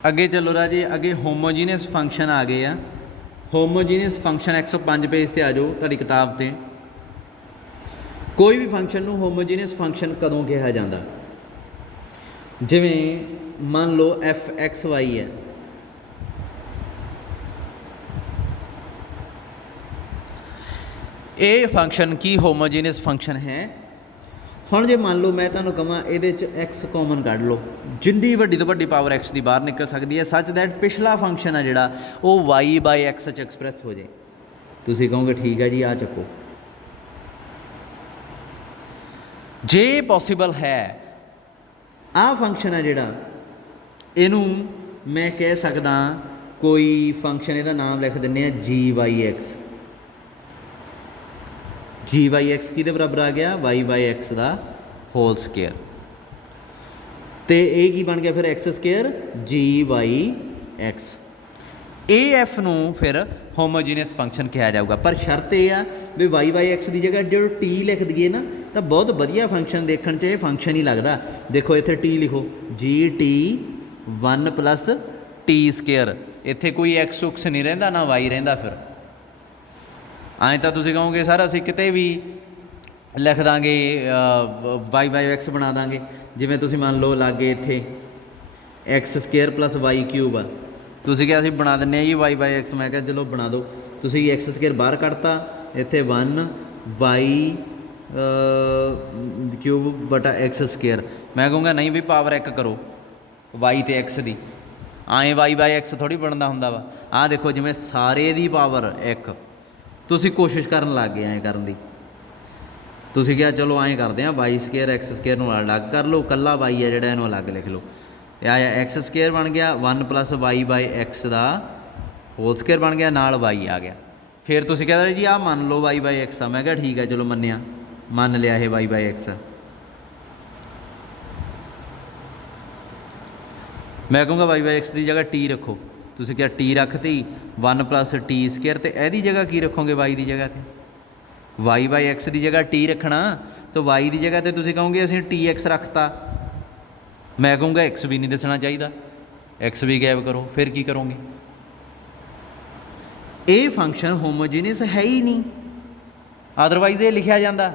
अगे चलो राजे, अगे होमोजीनियस फंक्शन आ गए हैं। होमोजीनियस फंक्शन 105 पेज पर आ जाओ तुहाडी किताब से। कोई भी फंक्शन नूं होमोजीनियस फंक्शन कदों कहा जाता? जिवें मान लो f(x, y) है, ये फंक्शन की होमोजीनियस फंक्शन है। हुण जे मान लो मैं तुहानूं कहां इहदे च x कॉमन कढ लो, जिन्नी वड्डी तो वड्डी पावर x की बाहर निकल सकती है, सच दैट पिछला फंक्शन है जिहड़ा वो y/x च एक्सप्रैस हो जाए। तुसीं कहोगे ठीक है जी, आ चक्को। जे पॉसीबल है आ फंक्शन है जिहड़ा, इनू मैं कह सकदा कोई फंक्शन, इहदा नाम लिख दिंदे आ g/x। g/x किहदे बराबर आ गया? y/x का होल स्केयर। तो ये की बन गया फिर x स्केयर g/x। एफ नूं फिर होमोजीनियस फंक्शन कहा जाऊगा, पर शर्त यह आ भी y/x की जगह जो t लिख दिए ना, तो बहुत वधिया फंक्शन देखने च फंक्शन ही लगता। देखो इत्थे t लिखो, g(t)(1 + t स्केयर। इत्थे कोई x उक्स नहीं रहिंदा, ना y रहिंदा। फिर आए तो तुसीं कहोगे सर असीं किते भी लिख दांगे y/x बना देंगे। जिवें तुसीं मान लो लागे इत्थे x स्केयर + y³ आ, तुसीं क्या असीं बना दिंदे जी y/x। मैं कहा चलो बना दो। तुसीं x स्केयर बाहर कढ़ता, इत्थे 1 y³ / x स्केयर। मैं कहूँगा नहीं भी पावर 1 करो y ते x दी, आए y/x थोड़ी बनता हुंदा वा। आ देखो जिवें सारे दी पावर 1, तुसीं कोशिश करन लग गए ऐ करन दी। तुसीं क्या चलो ऐ करदे आ y² x स्केयर नूं अलग कर लो, कल्ला y है जिहड़ा इहनूं अलग लिख लो। आया x स्केयर बन गया, 1 + y/x का होल स्केयर बन गया, नाल y आ गया। फिर तुसीं कहते जी आ मान लो y/x आ। मैं कहा ठीक है चलो मन्निया, मान लिया ये y/x। मैं कहूँगा y/x की जगह t रखो। तुसीं क्या t रखती 1 + t स्केयर, तो यदी जगह की रखोगे y की जगह पर? y/x की जगह t रखना, तो y की जगह पर तुसीं कहोगे असीं tx रखता। मैं कहूँगा x भी नहीं दसना चाहिए, x भी गैप करो। फिर की करोगे? ये फंक्शन होमोजीनियस है ही नहीं, अदरवाइज ये लिखा जाता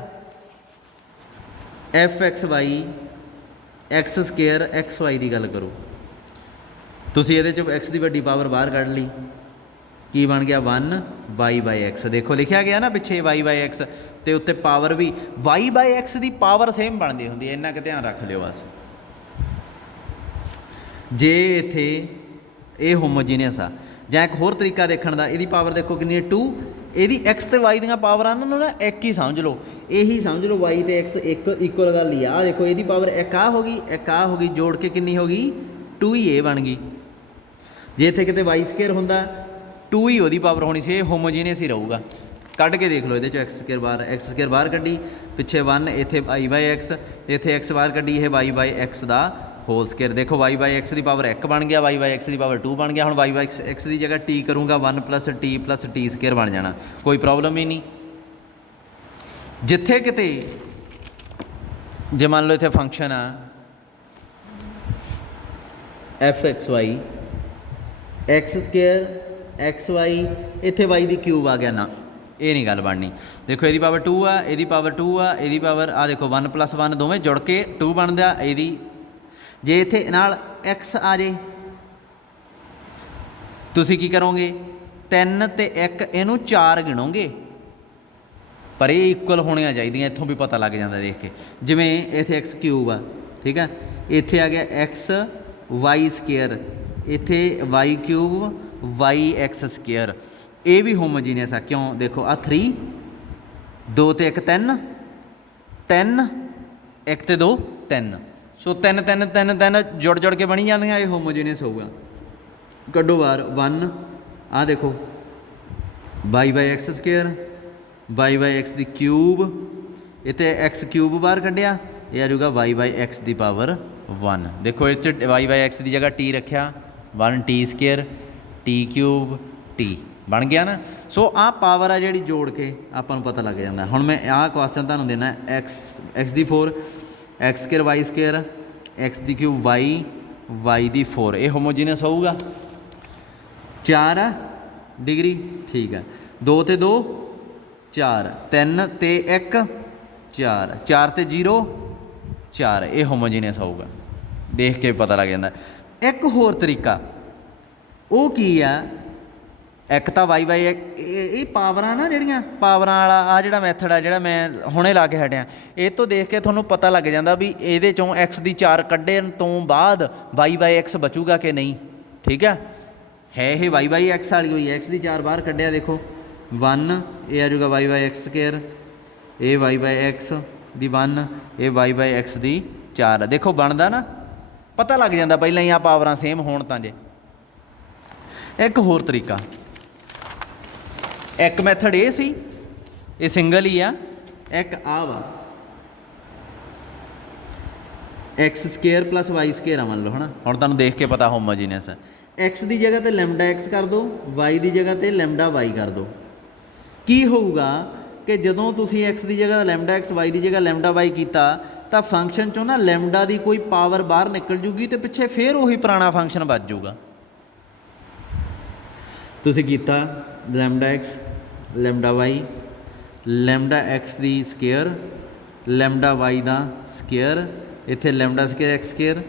f(x, y) x square x, y की गल करो। तुसीं इहदे च x की वड्डी पावर बाहर कढ़ ली, की बन गया 1 y/x। देखो लिखा गया ना पिछे y/x, तो उत्ते पावर भी y/x की पावर सेम बनती होंगी। इन्ना कि ध्यान रख लियो बस। जे इत्थे ये होमोजीनियस आ, जां एक होर तरीका देखण दा, इहदी पावर देखो कितनी है 2। इहदी x ते y दीयां पावरां नूं ना एक ही समझ लो, यही समझ लो y ते x एक इक्वल गल ही आ। देखो इहदी पावर एक आ होगी, एक आ होगी, जोड़ के कितनी होगी? 2 ही ये बन गई। जे इत्थे किते y स्केयर हुंदा 2 ही उहदी पावर होनी सी, होमोजीनियस ही रहूगा। कढ़ के देख लो इहदे चों x स्केयर बाहर कड्ढी, पिछे 1, इत्थे y/x, इत्थे x बाहर कड्ढी, ये y/x का होल स्केयर। देखो y/x की पावर 1 बन गया, y/x की पावर 2 बन गया। हुण y/x की जगह t करूँगा 1 + t + t स्केयर बन जाना, कोई प्रॉब्लम ही नहीं। जिथे किते जे मान लो इत्थे फंक्शन आ f(x, y) x square x, y, इत्थे y की क्यूब आ गया ना, ये नहीं गल बननी। देखो यदी पावर 2 आ, यदी पावर 2 आ, यदी पावर आ देखो 1 + 1 दोवें जुड़ के 2 बनता। यदी जे इत्थे नाल x आ जाए, तुसीं की करोगे? 3 ते 1 इनू 4 गिणोगे, पर ये इक्वल होनियां चाहिए। इत्थों भी पता लग जाता देख के। जिवें इत्थे x³ आ, ठीक है, इत्थे आ गया x y स्केयर, इत्थे y³ y(x स्केयर। ये भी होमोजीनियस आ, क्यों? देखो आ 3, 2 ते 1 3, 3 1 ते 2 3, सो 3 3 3 3 जुड़ जुड़ के बनी जांदियां, ये होमोजीनियस होगा। कड्डो बाहर 1, आ देखो y/x स्केयर y/x की क्यूब, इत्थे x³ बाहर कढ़िया, ये आ जाऊगा y/x की पावर 1। देखो इस y/x की जगह t रखा, 1 t स्केयर t³ t बन गया ना। सो आ पावर आ जी जोड़ के आपां नूं पता लग जाता। हुण मैं आ क्वेश्चन तुहानूं देना x की 4 x square y square x की क्यूब y वाई दी 4 ये होमोजीनियस होऊगा। 4 आ डिग्री ठीक है, 2 ते 2 4, 3 ते 1 4, 4 ते 0 4 ये होमोजीनियस होऊगा। देख के पता लग जाता। एक होर तरीका वो की आ, एक तो वाई वाई ये पावर ना जड़ियाँ पावर वाला आ जो मैथड आ जो मैं हुणे ला के हटिया, ये तो देख के थोनों पता लग जाता भी ये चों एक्स की 4 कढ़न तो बाद वाई वाई एक्स बचूगा कि नहीं। ठीक है ये वाई वाई एक्स वाली हुई, एक्स की 4 बाहर कढ़िया देखो 1 ये आ जाऊगा वाई वाई एक्स स्केयर, ये वाई वाई एक्स दी 1, ये वाई वाई एक्स दी 4 देखो बनता ना, पता लग जाता पहले ही आ पावर सेम होण तां जे। एक होर तरीका, एक मैथड ये सी, ये सिंगल ही आ, एक आ वा x square plus y square आ मान लो है ना। हुण तुहानूं देख के पता होमोजीनियस है। एक्स की जगह तो लैमडा एक्स कर दो, वाई की जगह तो लैमडा वाई कर दो। की होऊगा कि जदों तुसीं एक्स की जगह लैमडा एक्स, वाई की जगह लैमडा वाई कीता तो फंक्शन चों ना लैमडा की कोई पावर बाहर निकल जूगी तो पिछे फिर उही पुराना फंक्शन बच जूगा। तुसीं कीता lambda x lambda y, lambda x की स्केयर लैमडा वाई का स्केयर, इत्थे lambda square x square,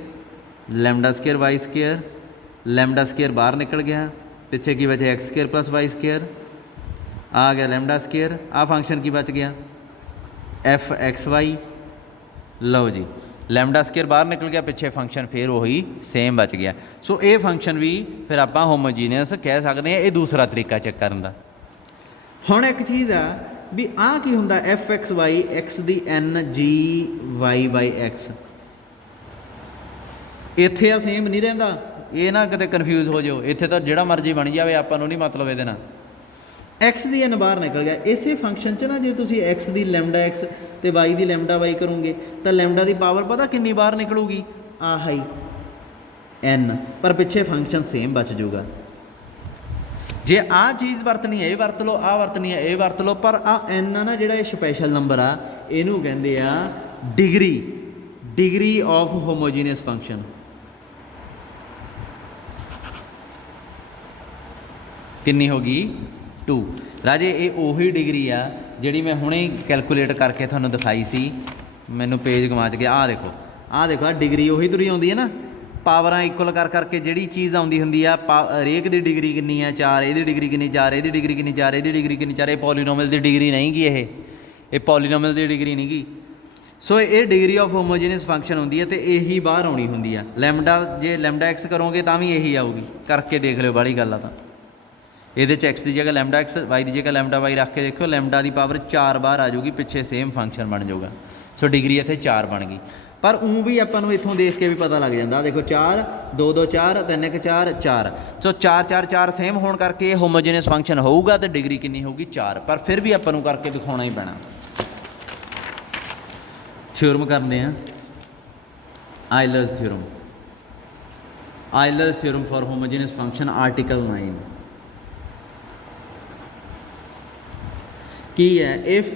lambda square y square, lambda square बाहर निकल गया, पिछे की बचे x square plus y square, आ गया लैमडा स्केयर, आ फंक्शन की बच गया एफ एक्स वाई। लो जी लैमडा स्केयर बाहर निकल गया, पिछे फंक्शन फिर वही सेम बच गया। सो ये फंक्शन भी फिर आप होमोजीनियस कह सकते हैं। ये दूसरा तरीका चेक करने का। हुण एक चीज़ आ भी आ की हुंदा एफ एक्स वाई एक्स दी N G Y by X, इत्थे आ सेम नहीं रहिंदा, ये ना किते कन्फ्यूज़ हो जाओ, इत्थे तो जिहड़ा मर्जी बन जाए आपां नूं नहीं मतलब इहदे नाल। एक्स दी एन बाहर निकल गया, इसे फंक्शन च ना जे तुसीं एक्स दी लैमडा एक्स ते वाई दी लैमडा वाई करोगे तो लैमडा की पावर पता कितनी बाहर निकलूगी, आ हाई एन, पर पिछे फंक्शन सेम बच जूगा। जे आ चीज़ वरतनी है ये वरत लो, आ वरतनी है ये वरत लो, पर आ एन ना जिहड़ा स्पैशल नंबर आ इहनूं कहंदे आ degree, degree of homogeneous function. कितनी होगी 2 राजे। ये उही डिग्री आ जिहड़ी मैं हुणे कैलकुलेट करके तुहानूं दिखाई सी, मैनूं पेज गवाच गया। आ देखो आ देखो, आ डिग्री उही तुरी आउंदी है ना, पावरां इक्वल कर करके जिहड़ी चीज़ आउंदी हुंदी आ, हरेक दी डिग्री कितनी है 4, इहदी डिग्री कितनी 4, इहदी डिग्री कितनी 4, इहदी डिग्री कितनी 4। ये पॉलीनोमियल की डिग्री नहीं गी, ये पॉलीनोमियल की डिग्री नहीं गी। सो ये डिग्री ऑफ होमोजीनियस फंक्शन होंदी है, तो यही बाहर आउणी हुंदी है। लैमडा जे लैमडा एक्स करोगे तो भी यही आऊगी, करके देख लो बड़ी गल आ। तो ये एक्स की जगह लैमडा एक्स, वाई की जगह लैमडा वाई रख के देखो, लैमडा की पावर 4 बाहर आ जाऊगी, पिछे सेम फंक्शन बन जाऊगा। सो डिग्री इत्थे 4 बन गई। पर ऊँ भी आपां इत्थों देख के भी पता लग जाता, देखो 4 2 2 4 3 1 4 4। सो 4 4 4 सेम होने करके होमोजीनियस फंक्शन होऊगा तो डिग्री कितनी होगी 4। पर फिर भी आपां करके दिखाना ही पैना। थ्योरम करते हैं Euler's theorem, Euler's theorem for homogeneous function article 9 की है। If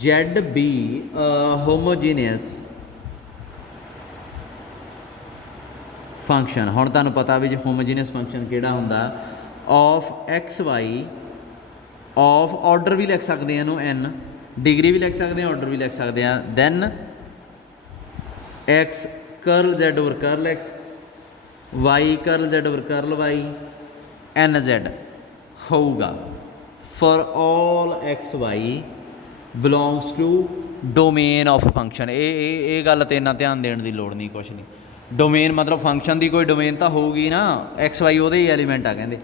Z be homogeneous function, हुण तुहानूं पता भी जो होमोजीनियस फंक्शन किहड़ा हुंदा, of X Y of order भी लिख सकते हैं इहनूं एन, डिग्री भी लिख सकते हैं, ऑर्डर भी लिख सकते हैं। Then x curl z over curl x, y curl z over curl y, n z होगा for all x y belongs to domain of function. ये गल तो इन्ना ध्यान देने की लोड़ नहीं, कुछ नहीं। डोमेन मतलब फंक्शन की कोई डोमेन तो होगी ना, एक्स वाई वो ही एलीमेंट आ कहते।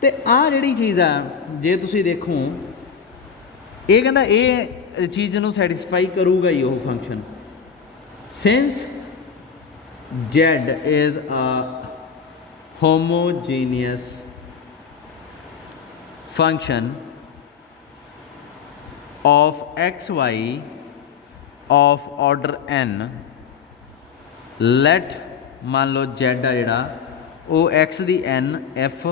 तो आ जी चीज़ आ जे तुसीं देखो, ये कहना ये चीज़ नूं सैटिस्फाई करूगा ही वो function. Since Z is a homogeneous function of X Y of order N, let मान लो जेड आ जिहड़ा वो एक्स दी N F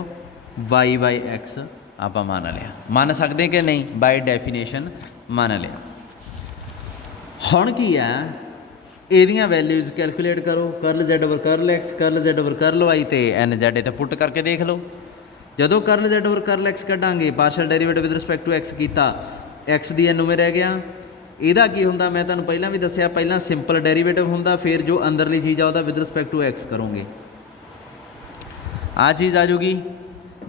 Y by X आप मान लिया, मान सकते कि नहीं, बाय डेफिनेशन मान लिया। हुण की है ਇਹਦੀਆਂ ਵੈਲਿਊਜ਼ ਕੈਲਕੂਲੇਟ ਕਰੋ, curl z over curl x, curl z over curl y ਤੇ ਐਨ ਜ਼ੈਡ ਇੱਥੇ ਪੁੱਟ ਕਰਕੇ ਦੇਖ ਲਓ। ਜਦੋਂ curl z over curl x ਕੱਢਾਂਗੇ, partial derivative with respect to X ਕੀਤਾ, ਐਕਸ ਦੀ ਐਨ ਉਵੇਂ ਰਹਿ ਗਿਆ। ਇਹਦਾ ਕੀ ਹੁੰਦਾ, ਮੈਂ ਤੁਹਾਨੂੰ ਪਹਿਲਾਂ ਵੀ ਦੱਸਿਆ, ਪਹਿਲਾਂ ਸਿੰਪਲ ਡੈਰੀਵੇਟਿਵ ਹੁੰਦਾ, ਫਿਰ ਜੋ ਅੰਦਰਲੀ ਚੀਜ਼ ਆ ਉਹਦਾ ਵਿਦ ਰਿਸਪੈਕਟ ਟੂ ਐਕਸ ਕਰੋਗੇ। ਆਹ ਚੀਜ਼ ਆ ਜੂਗੀ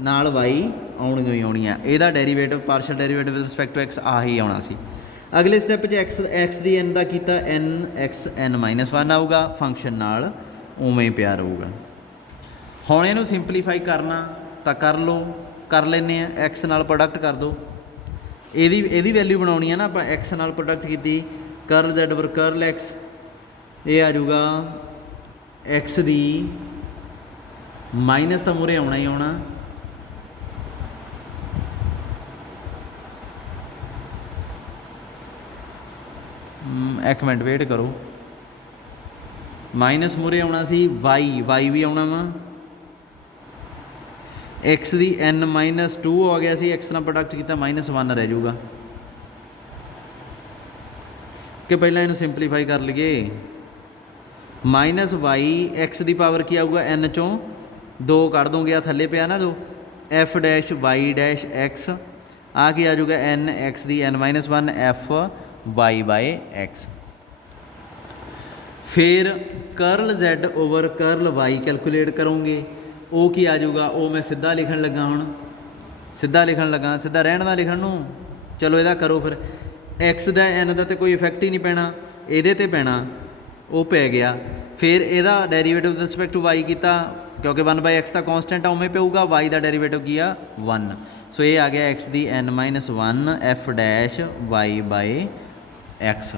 ਨਾਲ ਵਾਈ ਆਉਣੀਆਂ ਹੀ ਆਉਣੀਆਂ, ਇਹਦਾ derivative partial derivative with respect to X ਆਹੀ ਆਉਣਾ ਸੀ। ਅਗਲੇ ਸਟੈਪ 'ਚ ਐਕਸ ਦੀ ਐਨ ਦਾ ਕੀਤਾ, ਐਨ ਐਕਸ ਐਨ ਮਾਈਨਸ 1 ਆਊਗਾ, ਫੰਕਸ਼ਨ ਨਾਲ ਉਵੇਂ ਹੀ ਪਿਆ ਰਹੂਗਾ। ਹੁਣ ਇਹਨੂੰ ਸਿੰਪਲੀਫਾਈ ਕਰਨਾ ਤਾਂ ਕਰ ਲਓ, ਕਰ ਲੈਂਦੇ ਹਾਂ। ਐਕਸ ਨਾਲ ਪ੍ਰੋਡਕਟ ਕਰ ਦਿਓ, ਇਹਦੀ ਵੈਲਿਊ ਬਣਾਉਣੀ ਹੈ ਨਾ ਆਪਾਂ, ਐਕਸ ਨਾਲ ਪ੍ਰੋਡਕਟ ਕੀਤੀ, ਕਰਲ ਜ਼ੈਡ ਓਵਰ ਕਰਲ ਐਕਸ, ਇਹ ਆ ਜਾਊਗਾ ਐਕਸ ਦੀ ਮਾਈਨਸ ਤਾਂ ਮੂਹਰੇ ਆਉਣਾ ਹੀ ਆਉਣਾ, ਇੱਕ ਮਿੰਟ ਵੇਟ ਕਰੋ, ਮਾਈਨਸ ਮੂਹਰੇ ਆਉਣਾ ਸੀ, ਵਾਈ ਵੀ ਆਉਣਾ ਵਾ, ਐਕਸ ਦੀ ਐਨ ਮਾਈਨਸ 2 ਆ ਗਿਆ ਸੀ, ਐਕਸ ਨਾਲ ਪ੍ਰੋਡਕਟ ਕੀਤਾ ਮਾਈਨਸ 1 ਰਹਿ ਜਾਊਗਾ। ਕਿ ਪਹਿਲਾਂ ਇਹਨੂੰ ਸਿੰਪਲੀਫਾਈ ਕਰ ਲਈਏ, ਮਾਈਨਸ ਵਾਈ ਐਕਸ ਦੀ ਪਾਵਰ ਕੀ ਆਊਗਾ, ਐਨ ਚੋਂ 2 ਕੱਢ ਦੋਗੇ, ਆ ਥੱਲੇ ਪਿਆ ਨਾ ਜੋ, f dash y dash x, ਆ ਕੀ ਆ ਜਾਊਗਾ, ਐਨ ਐਕਸ ਦੀ n minus 1 f y by x. ਫਿਰ curl z over curl y calculate ਕਰੋਗੇ, ਉਹ ਕੀ ਆ ਜਾਊਗਾ, ਉਹ ਮੈਂ ਸਿੱਧਾ ਲਿਖਣ ਲੱਗਾ, ਹੁਣ ਸਿੱਧਾ ਲਿਖਣ ਲੱਗਾ, ਸਿੱਧਾ ਰਹਿਣ ਦਾ ਲਿਖਣ ਨੂੰ। ਚਲੋ ਇਹਦਾ ਕਰੋ ਫਿਰ, ਐਕਸ ਦਾ ਐਨ ਦਾ ਤਾਂ ਕੋਈ ਇਫੈਕਟ ਹੀ ਨਹੀਂ ਪੈਣਾ, ਇਹਦੇ 'ਤੇ ਪੈਣਾ, ਉਹ ਪੈ ਗਿਆ। ਫਿਰ ਇਹਦਾ derivative with respect to Y ਕੀਤਾ, ਕਿਉਂਕਿ 1/x ਦਾ ਕੌਂਸਟੈਂਟ ਆ ਉਵੇਂ ਪਊਗਾ, ਵਾਈ ਦਾ ਡੈਰੀਵੇਟਿਵ ਕੀ ਆ 1, ਸੋ ਇਹ ਆ ਗਿਆ ਐਕਸ ਦੀ n minus 1 f dash y by x.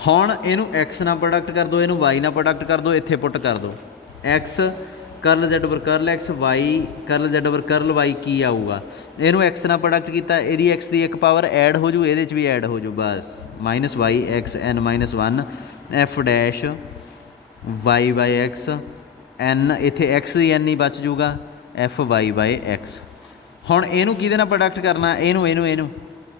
ਹੁਣ ਇਹਨੂੰ ਐਕਸ ਨਾਲ ਪ੍ਰੋਡਕਟ ਕਰ ਦਿਓ, ਇਹਨੂੰ ਵਾਈ ਨਾਲ ਪ੍ਰੋਡਕਟ ਕਰ ਦਿਓ, ਇੱਥੇ ਪੁੱਟ ਕਰ ਦਿਓ, X curl z over curl X, Y ਕਰਲ ਜ਼ੈਡ ਓਵਰ ਕਰਲ ਵਾਈ ਕੀ ਆਊਗਾ, ਇਹਨੂੰ ਐਕਸ ਨਾਲ ਪ੍ਰੋਡਕਟ ਕੀਤਾ, ਇਹਦੀ ਐਕਸ ਦੀ ਇੱਕ ਪਾਵਰ ਐਡ ਹੋ ਜੂ, ਇਹਦੇ 'ਚ ਵੀ ਐਡ ਹੋ ਜੂ, ਬਸ minus Y X N minus 1 f dash y by X, ਐਨ ਇੱਥੇ ਐਕਸ ਦੀ ਐਨ ਹੀ ਬਚ ਜੂਗਾ, ਐਫ ਵਾਈ ਬਾਈ ਐਕਸ। ਹੁਣ ਇਹਨੂੰ ਕਿਹਦੇ ਨਾਲ ਪ੍ਰੋਡਕਟ ਕਰਨਾ, ਇਹਨੂੰ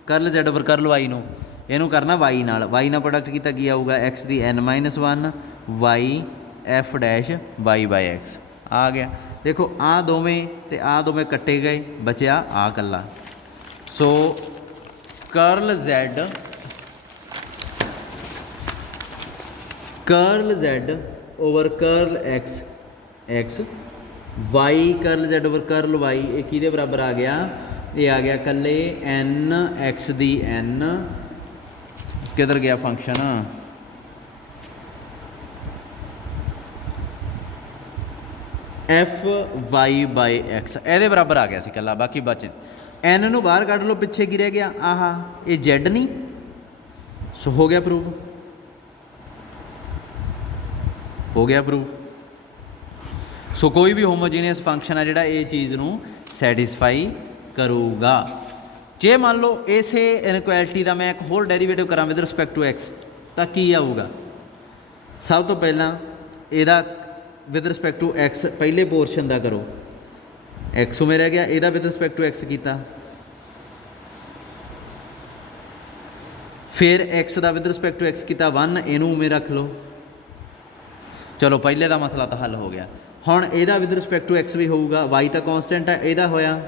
curl z over curl y ਨੂੰ, ਇਹਨੂੰ ਕਰਨਾ ਵਾਈ ਨਾਲ ਪ੍ਰੋਡਕਟ ਕੀਤਾ ਕੀ ਆਊਗਾ, ਐਕਸ ਦੀ n minus 1 y f dash y by x ਆ ਗਿਆ। ਦੇਖੋ ਆਹ ਦੋਵੇਂ ਅਤੇ ਆਹ ਦੋਵੇਂ ਕੱਟੇ ਗਏ, ਬਚਿਆ ਆਹ ਇਕੱਲਾ। ਸੋ ਕਰਲ z over curl X Y ਕਰਲ ਜ਼ੈਡ ਓਵਰ ਕਰਲ ਵਾਈ, ਇਹ ਕਿਹਦੇ ਬਰਾਬਰ ਆ ਗਿਆ, ਇਹ ਆ ਗਿਆ ਇਕੱਲੇ ਐਨ ਐਕਸ ਦੀ ਐਨ, ਕਿੱਧਰ ਗਿਆ function, F Y by X, ਇਹਦੇ ਬਰਾਬਰ ਆ ਗਿਆ ਸੀ ਇਕੱਲਾ, ਬਾਕੀ ਬਚ ਐਨ ਨੂੰ ਬਾਹਰ ਕੱਢ ਲਓ, ਪਿੱਛੇ ਕੀ ਰਹਿ ਗਿਆ, ਆਹ ਇਹ ਜ਼ੈਡ ਨਹੀਂ, ਸੋ ਹੋ ਗਿਆ ਪ੍ਰੂਫ, ਸੋ ਕੋਈ ਵੀ ਹੋਮੋਜੀਨੀਅਸ ਫੰਕਸ਼ਨ ਆ ਜਿਹੜਾ ਇਹ ਚੀਜ਼ ਨੂੰ ਸੈਟਿਸਫਾਈ ਕਰੂਗਾ। ਜੇ ਮੰਨ ਲਓ ਇਸੇ ਇਨਕੁਐਲਿਟੀ ਦਾ ਮੈਂ ਇੱਕ ਹੋਰ ਡੈਰੀਵੇਟਿਵ ਕਰਾਂ ਵਿਦ ਰਿਸਪੈਕਟ ਟੂ ਐਕਸ, ਤਾਂ ਕੀ ਆਊਗਾ, ਸਭ ਤੋਂ ਪਹਿਲਾਂ ਇਹਦਾ ਵਿਦ ਰਿਸਪੈਕਟ ਟੂ ਐਕਸ ਪਹਿਲੇ ਪੋਰਸ਼ਨ ਦਾ ਕਰੋ, ਐਕਸ ਉਵੇਂ ਰਹਿ ਗਿਆ, ਇਹਦਾ ਵਿਦ ਰਿਸਪੈਕਟ ਟੂ ਐਕਸ ਕੀਤਾ, ਫਿਰ ਐਕਸ ਦਾ ਵਿਦ ਰਿਸਪੈਕਟ ਟੂ ਐਕਸ ਕੀਤਾ 1, ਇਹਨੂੰ ਉਵੇਂ ਰੱਖ ਲਓ। ਚਲੋ ਪਹਿਲੇ ਦਾ ਮਸਲਾ ਤਾਂ ਹੱਲ ਹੋ ਗਿਆ। ਹੁਣ ਇਹਦਾ with respect to X V ਹੋਊਗਾ, ਵਾਈ ਤਾਂ ਕੌਂਸਟੈਂਟ ਹੈ, ਇਹਦਾ ਹੋਇਆ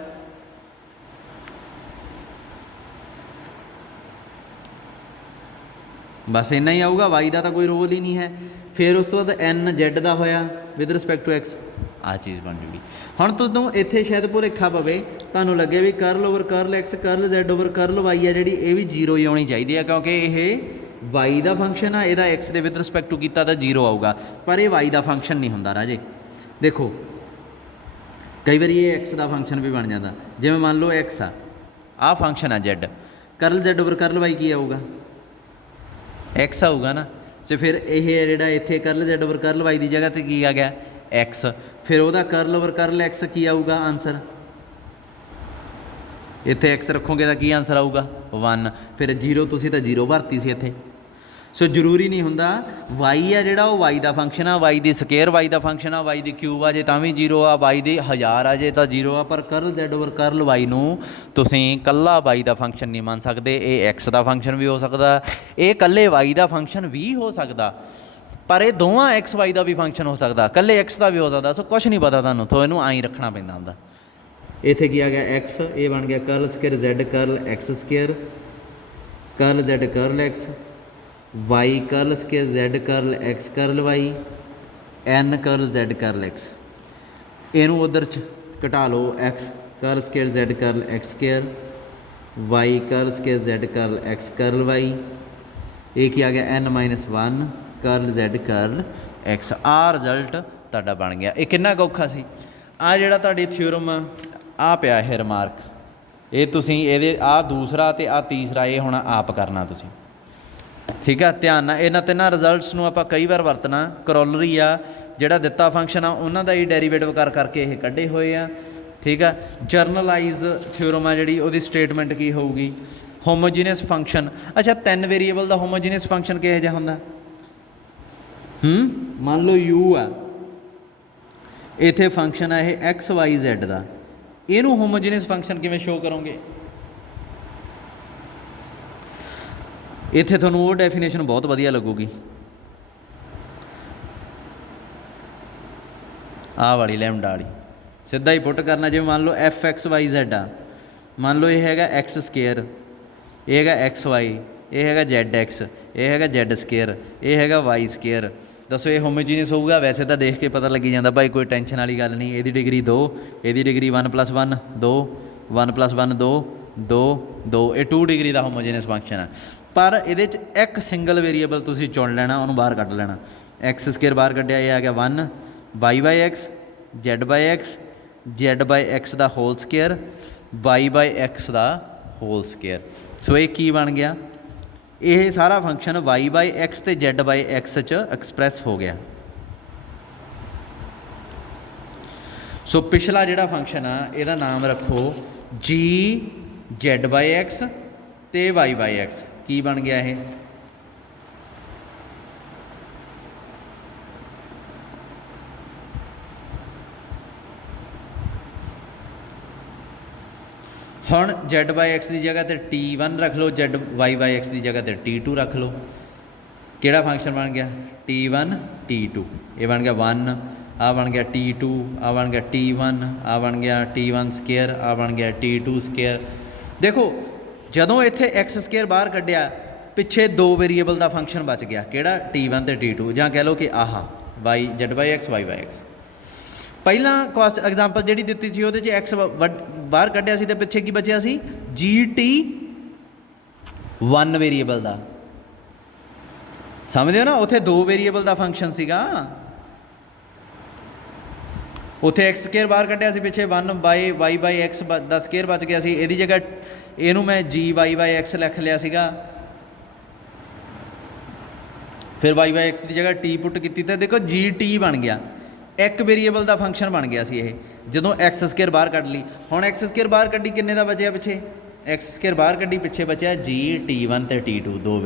ਬਸ ਇੰਨਾ ਹੀ ਆਊਗਾ, ਵਾਈ ਦਾ ਤਾਂ ਕੋਈ ਰੋਲ ਹੀ ਨਹੀਂ ਹੈ। ਫਿਰ ਉਸ ਤੋਂ ਬਾਅਦ ਐਨ ਜ਼ੈਡ ਦਾ ਹੋਇਆ ਵਿਦ ਰਿਸਪੈਕਟ ਟੂ ਐਕਸ, ਆਹ ਚੀਜ਼ ਬਣ ਜੂਗੀ। ਹੁਣ ਤੁਹਾਨੂੰ ਇੱਥੇ ਸ਼ਾਇਦ ਭੁਲੇਖਾ ਪਵੇ, ਤੁਹਾਨੂੰ ਲੱਗੇ ਵੀ ਕਰਲ over curl x curl z over curl Y ਆ ਜਿਹੜੀ, ਇਹ ਵੀ 0 ਹੀ ਆਉਣੀ ਚਾਹੀਦੀ ਹੈ, ਕਿਉਂਕਿ ਇਹ ਵਾਈ ਦਾ ਫੰਕਸ਼ਨ ਆ, ਇਹਦਾ ਐਕਸ ਦੇ ਵਿਦ ਰਿਸਪੈਕਟ ਟੂ ਕੀਤਾ ਤਾਂ 0 ਆਊਗਾ, ਪਰ ਇਹ ਵਾਈ ਦਾ ਫੰਕਸ਼ਨ ਨਹੀਂ ਹੁੰਦਾ ਰਾਜੇ। ਦੇਖੋ ਕਈ ਵਾਰੀ ਇਹ ਐਕਸ ਦਾ ਫੰਕਸ਼ਨ ਵੀ ਬਣ ਜਾਂਦਾ, ਜਿਵੇਂ ਮੰਨ ਲਓ ਐਕਸ ਆ, ਆਹ ਫੰਕਸ਼ਨ ਆ ਜ਼ੈਡ, ਕਰਲ ਜ਼ੈਡ ਓਵਰ ਕਰਲ ਵਾਈ ਕੀ ਆਊਗਾ, ਐਕਸ ਆਊਗਾ ਨਾ। ਅਤੇ ਫਿਰ ਇਹ ਜਿਹੜਾ ਇੱਥੇ ਕਰਲ ਜ਼ੈਡ ਓਵਰ ਕਰਲ ਵਾਈ ਦੀ ਜਗ੍ਹਾ 'ਤੇ ਕੀ ਆ ਗਿਆ, ਐਕਸ, ਫਿਰ ਉਹਦਾ ਕਰਲ ਓਵਰ ਕਰਲ ਐਕਸ ਕੀ ਆਊਗਾ ਆਨਸਰ, ਇੱਥੇ ਐਕਸ ਰੱਖੋਗੇ ਤਾਂ ਕੀ ਆਨਸਰ ਆਊਗਾ 1, ਫਿਰ 0 ਤੁਸੀਂ ਤਾਂ 0 ਭਰਤੀ ਸੀ ਇੱਥੇ। ਸੋ ਜ਼ਰੂਰੀ ਨਹੀਂ ਹੁੰਦਾ y ਆ ਜਿਹੜਾ ਉਹ y ਦਾ ਫੰਕਸ਼ਨ ਆ, y ਦੀ ਸਕੇਅਰ y ਦਾ ਫੰਕਸ਼ਨ ਆ, y ਦੀ ਕਿਊਬ ਆ ਜੇ ਤਾਂ ਵੀ 0 ਆ, y ਦੀ 1000 ਆ ਜੇ ਤਾਂ 0 ਆ। ਪਰ ਕਰਲ z ਓਵਰ ਕਰਲ y ਨੂੰ ਤੁਸੀਂ ਕੱਲਾ y ਦਾ ਫੰਕਸ਼ਨ ਨਹੀਂ ਮੰਨ ਸਕਦੇ, ਇਹ x ਦਾ ਫੰਕਸ਼ਨ ਵੀ ਹੋ ਸਕਦਾ, ਇਹ ਕੱਲੇ y ਦਾ ਫੰਕਸ਼ਨ ਵੀ ਹੋ ਸਕਦਾ, ਪਰ ਇਹ ਦੋਵਾਂ ਐਕਸ ਵਾਈ ਦਾ ਵੀ ਫੰਕਸ਼ਨ ਹੋ ਸਕਦਾ, ਇਕੱਲੇ ਐਕਸ ਦਾ ਵੀ ਹੋ ਸਕਦਾ। ਸੋ ਕੁਛ ਨਹੀਂ ਪਤਾ ਤੁਹਾਨੂੰ, ਤਾਂ ਇਹਨੂੰ ਆਈ ਰੱਖਣਾ ਪੈਂਦਾ ਹੁੰਦਾ। ਇੱਥੇ ਕੀ ਆ ਗਿਆ ਐਕਸ, ਇਹ ਬਣ ਗਿਆ ਕਰਲ ਸਕੇਅਰ ਜ਼ੈਡ ਕਰਲ ਐਕਸ ਸਕੇਅਰ, ਕਰਲ ਜ਼ੈਡ ਕਰਲ ਐਕਸ, ਵਾਈ ਕਰਲ ਸਕੇਅਰ ਜ਼ੈਡ ਕਰਲ ਐਕਸ ਕਰਲ ਵਾਈ, ਐਨ ਕਰਲ ਜ਼ੈਡ ਕਰਲ ਐਕਸ। ਇਹਨੂੰ ਉਧਰ 'ਚ ਘਟਾ ਲਓ, ਐਕਸ ਕਰਲ ਸਕੇਅਰ ਜ਼ੈਡ ਕਰਲ ਐਕਸ ਸਕੇਅਰ, ਵਾਈ ਕਰਲ ਸਕੇਅਰ ਜ਼ੈਡ ਕਰਲ ਐਕਸ ਕਰਲ ਵਾਈ, ਇਹ ਕੀ ਆ ਗਿਆ n-1 ਕਰਲ ਜ਼ੈਡ ਕਰਲ ਐਕਸ। ਆਹ ਰਿਜ਼ਲਟ ਤੁਹਾਡਾ ਬਣ ਗਿਆ। ਇਹ ਕਿੰਨਾ ਕੁ ਔਖਾ ਸੀ? ਆਹ ਜਿਹੜਾ ਤੁਹਾਡੀ ਥਿਊਰਮ ਆ ਪਿਆ ਇਹ ਰਿਮਾਰਕ, ਇਹ ਤੁਸੀਂ ਇਹਦੇ ਆਹ ਦੂਸਰਾ ਅਤੇ ਆਹ ਤੀਸਰਾ ਇਹ ਹੁਣ ਆਪ ਕਰਨਾ ਤੁਸੀਂ, ਠੀਕ ਆ। ਧਿਆਨ ਨਾਲ ਇਹਨਾਂ ਤਿੰਨਾਂ ਰਿਜ਼ਲਟਸ ਨੂੰ ਆਪਾਂ ਕਈ ਵਾਰ ਵਰਤਣਾ। ਕਰੋਲਰੀ ਆ ਜਿਹੜਾ ਦਿੱਤਾ ਫੰਕਸ਼ਨ ਆ ਉਹਨਾਂ ਦਾ ਹੀ ਡੈਰੀਵੇਟਿਵ ਕਰ ਕਰਕੇ ਇਹ ਕੱਢੇ ਹੋਏ ਆ, ਠੀਕ ਆ। ਜਰਨਲਾਈਜ਼ ਥਿਊਰਮ ਆ ਜਿਹੜੀ ਉਹਦੀ ਸਟੇਟਮੈਂਟ ਕੀ ਹੋਊਗੀ? ਹੋਮੋਜੀਨੀਅਸ ਫੰਕਸ਼ਨ। ਅੱਛਾ, 3 ਵੇਰੀਏਬਲ ਦਾ ਹੋਮੋਜੀਨੀਅਸ ਫੰਕਸ਼ਨ ਕਿਹੋ ਜਿਹਾ ਹੁੰਦਾ? ਮੰਨ ਲਓ u ਆ, ਇੱਥੇ ਫੰਕਸ਼ਨ ਆ ਇਹ ਐਕਸ ਵਾਈ ਜ਼ੈਡ ਦਾ, ਇਹਨੂੰ ਹੋਮੋਜੀਨੀਅਸ ਫੰਕਸ਼ਨ ਕਿਵੇਂ ਸ਼ੋਅ ਕਰੋਗੇ? ਇੱਥੇ ਤੁਹਾਨੂੰ ਉਹ ਡੈਫੀਨੇਸ਼ਨ ਬਹੁਤ ਵਧੀਆ ਲੱਗੂਗੀ, ਆਹ ਵਾਲੀ ਲੈਮਡਾ ਵਾਲੀ। ਸਿੱਧਾ ਹੀ ਪੁੱਟ ਕਰਨਾ, ਜਿਵੇਂ ਮੰਨ ਲਓ ਐਫ ਐਕਸ ਵਾਈ ਜ਼ੈਡ ਆ, ਮੰਨ ਲਓ ਇਹ ਹੈਗਾ ਐਕਸ ਸਕੇਅਰ, ਇਹ ਹੈਗਾ ਐਕਸ ਵਾਈ, ਇਹ ਹੈਗਾ ਜ਼ੈਡ ਐਕਸ, ਇਹ ਹੈਗਾ ਜ਼ੈਡ ਸਕੇਅਰ, ਇਹ ਹੈਗਾ ਵਾਈ ਸਕੇਅਰ। ਦੱਸੋ ਇਹ ਹੋਮੋਜੀਨੀਅਸ ਹੋਊਗਾ? ਵੈਸੇ ਤਾਂ ਦੇਖ ਕੇ ਪਤਾ ਲੱਗੀ ਜਾਂਦਾ ਭਾਈ, ਕੋਈ ਟੈਨਸ਼ਨ ਵਾਲੀ ਗੱਲ ਨਹੀਂ। ਇਹਦੀ ਡਿਗਰੀ 2, ਇਹਦੀ ਡਿਗਰੀ 1+1 2, 1+1 2 2 2, ਇਹ 2 ਡਿਗਰੀ ਦਾ ਹੋਮੋਜੀਨੀਅਸ ਫੰਕਸ਼ਨ ਆ। ਪਰ ਇਹਦੇ 'ਚ ਇੱਕ ਸਿੰਗਲ ਵੇਰੀਏਬਲ ਤੁਸੀਂ ਚੁਣ ਲੈਣਾ, ਉਹਨੂੰ ਬਾਹਰ ਕੱਢ ਲੈਣਾ। ਐਕਸ ਸਕੇਅਰ ਬਾਹਰ ਕੱਢਿਆ, ਇਹ ਆ ਗਿਆ 1, Y by X, Z by X, Z by X the hole square, Y by X the hole square. ਸੋ ਇਹ ਕੀ ਬਣ ਗਿਆ? ਇਹ ਸਾਰਾ ਫੰਕਸ਼ਨ ਵਾਈ ਬਾਈ ਐਕਸ ਅਤੇ ਜ਼ੈਡ ਬਾਈ ਐਕਸ 'ਚ ਐਕਸਪ੍ਰੈਸ ਹੋ ਗਿਆ। ਸੋ ਪਿਛਲਾ ਜਿਹੜਾ ਫੰਕਸ਼ਨ ਆ ਇਹਦਾ ਨਾਮ ਰੱਖੋ ਜੀ ਜ਼ੈਡ ਬਾਈ ਐਕਸ ਅਤੇ ਵਾਈ ਬਾਈ ਐਕਸ। ਕੀ ਬਣ ਗਿਆ ਇਹ? ਹੁਣ ਜ਼ੈਡ ਬਾਈ ਐਕਸ ਦੀ ਜਗ੍ਹਾ 'ਤੇ T1 ਰੱਖ ਲਓ, ਜ਼ੈਡ ਵਾਈ ਬਾਈ ਐਕਸ ਦੀ ਜਗ੍ਹਾ 'ਤੇ T2 ਰੱਖ ਲਓ। ਕਿਹੜਾ ਫੰਕਸ਼ਨ ਬਣ ਗਿਆ? T1 T2। ਇਹ ਬਣ ਗਿਆ 1, ਆਹ ਬਣ ਗਿਆ T2, ਆਹ ਬਣ ਗਿਆ T1, ਆਹ ਬਣ ਗਿਆ T1 ਸਕੇਅਰ, ਆਹ ਬਣ ਗਿਆ T2 ਸਕੇਅਰ। ਦੇਖੋ ਜਦੋਂ ਇੱਥੇ ਐਕਸ ਸਕੇਅਰ ਬਾਹਰ ਕੱਢਿਆ, ਪਿੱਛੇ 2 ਵੇਰੀਏਬਲ ਦਾ ਫੰਕਸ਼ਨ ਬਚ ਗਿਆ। ਕਿਹੜਾ? T1 ਅਤੇ T2, ਜਾਂ ਕਹਿ ਲਓ ਕਿ ਆਹ Y Z by X Y by X. ਪਹਿਲਾਂ ਐਗਜ਼ਾਮਪਲ ਜਿਹੜੀ ਦਿੱਤੀ ਸੀ ਉਹਦੇ 'ਚ ਐਕਸ ਬਾਹਰ ਕੱਢਿਆ ਸੀ ਅਤੇ ਪਿੱਛੇ ਕੀ ਬਚਿਆ ਸੀ? GT1 ਵੇਰੀਏਬਲ ਦਾ। ਸਮਝਦੇ ਹੋ ਨਾ? ਉੱਥੇ 2 ਵੇਰੀਏਬਲ ਦਾ ਫੰਕਸ਼ਨ ਸੀਗਾ, ਉੱਥੇ ਐਕਸ ਸਕੇਅਰ ਬਾਹਰ ਕੱਢਿਆ ਸੀ, ਪਿੱਛੇ 1 ਬਾਈ Y by X the square ਬਚ ਗਿਆ ਸੀ। ਇਹਦੀ ਜਗ੍ਹਾ ਇਹਨੂੰ ਮੈਂ ਜੀ ਵਾਈ ਬਾਈ ਐਕਸ ਲਿਖ ਲਿਆ ਸੀਗਾ, ਫਿਰ ਵਾਈ ਬਾਈ ਐਕਸ ਦੀ ਜਗ੍ਹਾ ਟੀ ਪੁੱਟ ਕੀਤੀ ਤਾਂ ਦੇਖੋ GT ਬਣ ਗਿਆ। ਇੱਕ ਵੇਰੀਏਬਲ ਦਾ ਫੰਕਸ਼ਨ ਬਣ ਗਿਆ ਸੀ ਇਹ, ਜਦੋਂ ਐਕਸ ਸਕੇਅਰ ਬਾਹਰ ਕੱਢ ਲਈ। ਹੁਣ ਐਕਸ ਸਕੇਅਰ ਬਾਹਰ ਕੱਢੀ, ਕਿੰਨੇ ਦਾ ਬਚਿਆ ਪਿੱਛੇ? ਐਕਸ ਸਕੇਅਰ ਬਾਹਰ ਕੱਢੀ, ਪਿੱਛੇ ਬਚਿਆ GT1 ਅਤੇ T2 2